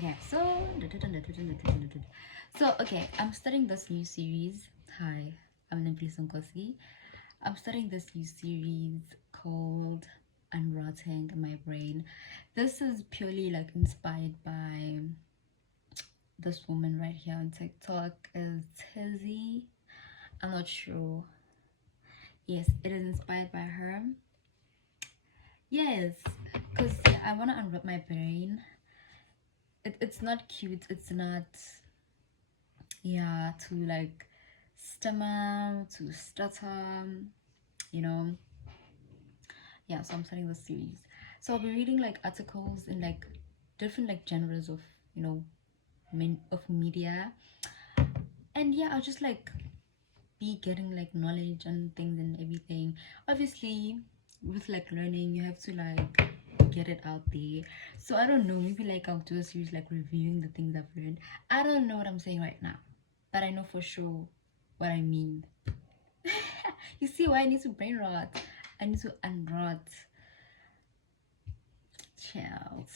Okay, okay, I'm starting this new series. Hi, I'm Nempili Sonkosi. I'm starting this new series called Unrotting My Brain. This is purely like inspired by this woman right here on TikTok. Is Tizzy? I'm not sure. Yes, it is inspired by her. Yes, because yeah, I want to unrot my brain. It's not cute. It's not, yeah, to like stammer, to stutter, you know. Yeah, so I'm starting this series. So I'll be reading like articles in like different like genres of, you know, of media. And yeah, I'll just like be getting like knowledge and things and everything. Obviously, with like learning, you have to like get it out there. So I don't know, maybe like I'll do a series like reviewing the things I've learned. I don't know what I'm saying right now, but I know for sure what I mean. You see why I need to brain rot? I need to unrot. Child.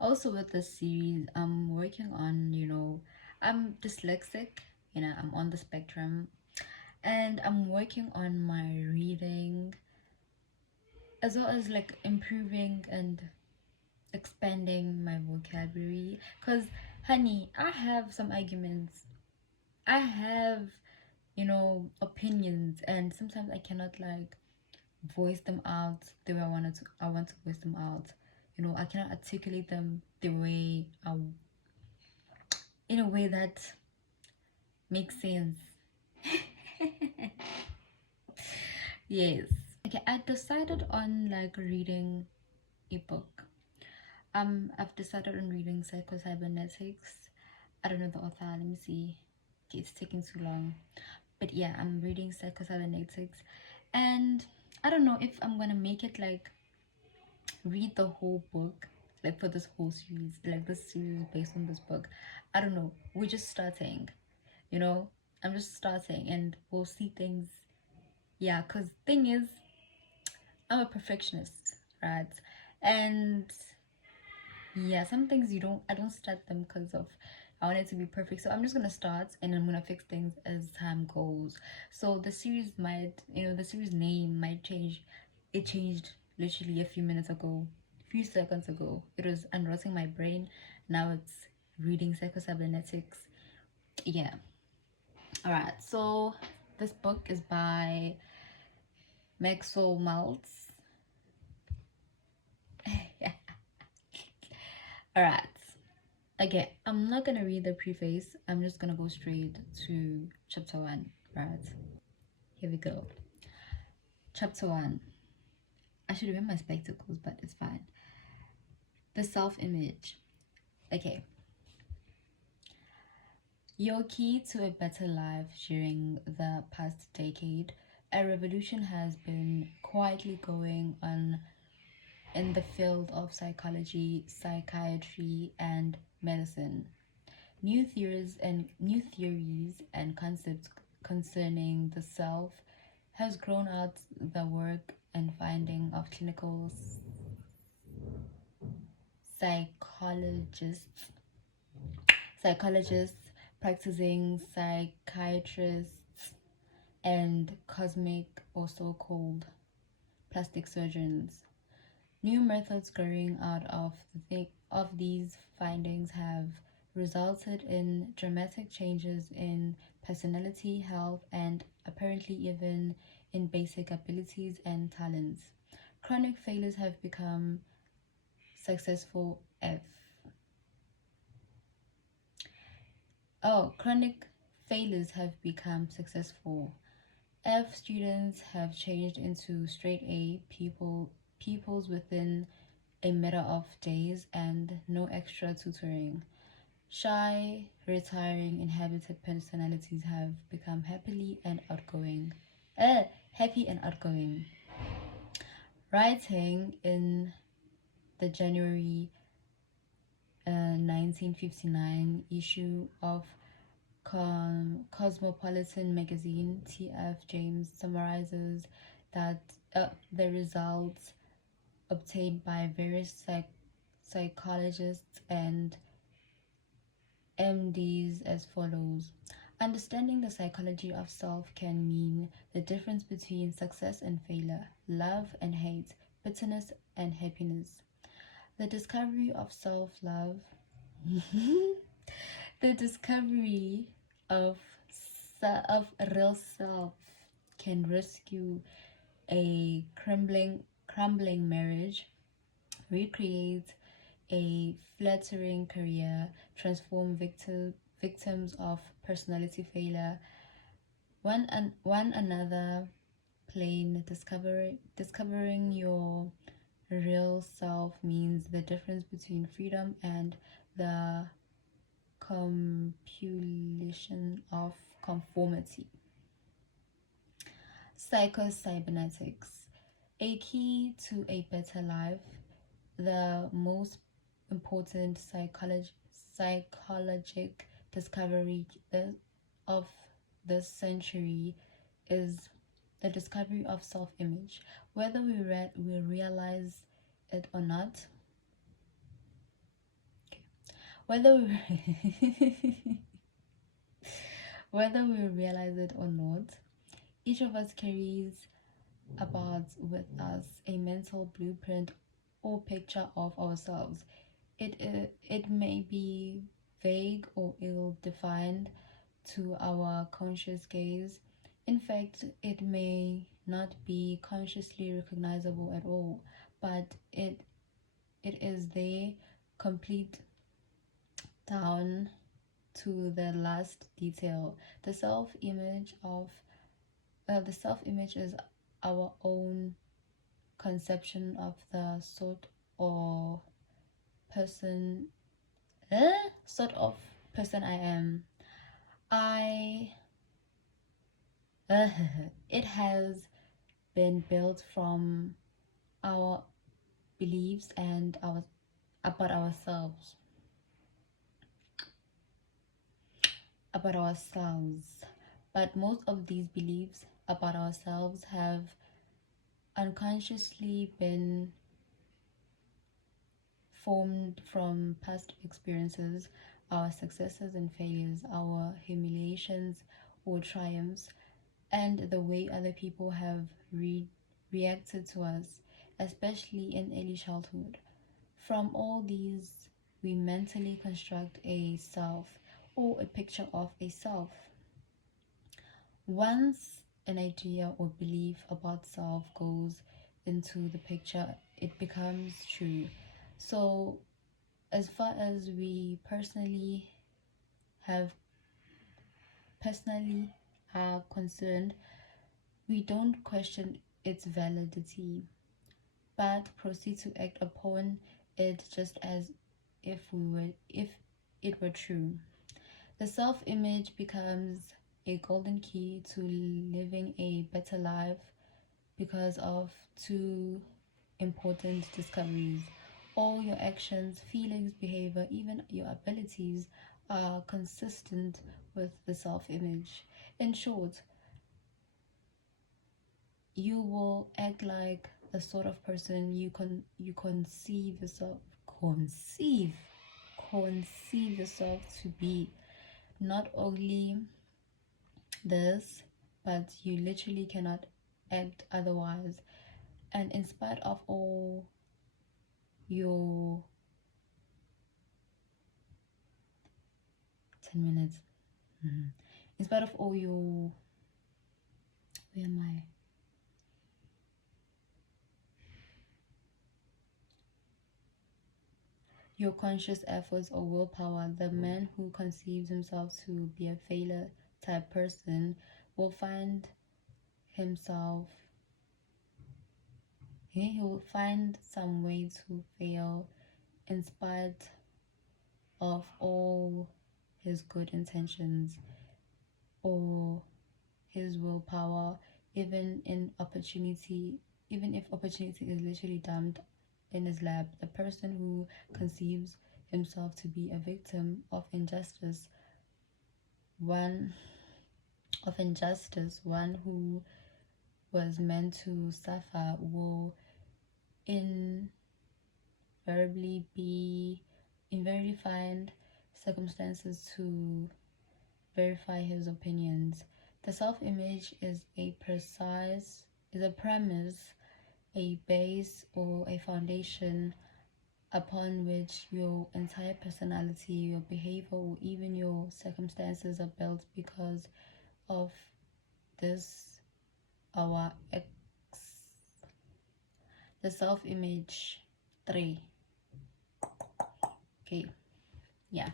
Also with this series, I'm working on, you know, I'm dyslexic, you know, I'm on the spectrum, and I'm working on my reading as well as like improving and expanding my vocabulary. Because honey, I have some arguments, I have, you know, opinions, and sometimes I cannot like voice them out the way I want to voice them out. You know, I cannot articulate them the way in a way that makes sense. Yes. Okay, I decided on like reading a book. I've decided on reading Psycho-Cybernetics. I don't know the author. Let me see. Okay, it's taking too long. But yeah, I'm reading Psycho-Cybernetics, and I don't know if I'm gonna make it like read the whole book, like for this whole series, like this series based on this book. I don't know, we're just starting, you know. I'm just starting and we'll see things. Yeah, because thing is, I'm a perfectionist, right? And yeah, some things I don't start them because of I want it to be perfect. So I'm just gonna start and I'm gonna fix things as time goes. So the series might, you know, the series name might change. It changed literally a few minutes ago, a few seconds ago. It was unrotting my brain. Now it's reading Psycho-Cybernetics. Yeah. Alright, so this book is by Maxwell Maltz. Alright. Okay, I'm not gonna read the preface. I'm just gonna go straight to chapter 1, right? Here we go. Chapter 1. I should wear my spectacles, but it's fine. The self-image. Okay. Your key to a better life. During the past decade, a revolution has been quietly going on in the field of psychology, psychiatry, and medicine. New theories and concepts concerning the self has grown out the work and finding of clinical psychologists, practicing psychiatrists, and cosmic or so-called plastic surgeons. New methods growing out of these findings have resulted in dramatic changes in personality, health, and apparently even in basic abilities and talents. Chronic failures have become successful F. Oh, chronic failures have become successful. F students have changed into straight A pupils within a matter of days and no extra tutoring. Shy, retiring, inhabited personalities have become happy and outgoing. Writing in the January 1959 issue of Cosmopolitan magazine, T.F. James summarizes that the results obtained by various psychologists and MDs as follows. Understanding the psychology of self can mean the difference between success and failure, love and hate, bitterness and happiness. The discovery of self love, the discovery of, of real self can rescue a crumbling marriage, recreate a flattering career, transform victims of personality failure, one another plain. Discovering your real self means the difference between freedom and the compulsion of conformity. Psycho-Cybernetics, a key to a better life. The most important psychologic discovery of this century is the discovery of self-image. Whether we realize it or not, whether we whether we realize it or not, each of us carries about with us a mental blueprint or picture of ourselves. It may be vague or ill-defined to our conscious gaze. In fact, it may not be consciously recognizable at all, but it is there, complete down to the last detail. The self-image is our own conception of the person sort of person I am. It has been built from our beliefs and about ourselves. But most of these beliefs about ourselves have unconsciously been formed from past experiences, our successes and failures, our humiliations or triumphs, and the way other people have reacted to us, especially in early childhood. From all these, we mentally construct a self or a picture of a self. Once an idea or belief about self goes into the picture, it becomes true. So, as far as we personally are concerned, we don't question its validity, but proceed to act upon it just as if it were true. The self-image becomes a golden key to living a better life because of two important discoveries. All your actions, feelings, behavior, even your abilities are consistent with the self-image. In short, you will act like the sort of person you conceive yourself to be. Not only this, but you literally cannot act otherwise. And in spite of all your 10 minutes, in spite of all your, where am I? Your conscious efforts or willpower, the man who conceives himself to be a failure type person will find himself, he will find some way to fail in spite of all his good intentions or his willpower, even if opportunity is literally dumped in his lap. The person who conceives himself to be a victim of injustice, one who was meant to suffer, will verbally be in very defined circumstances to verify his opinions. The self-image is a premise, a base or a foundation upon which your entire personality, your behavior, or even your circumstances are built because of this our ex the self-image 3. Okay, yeah.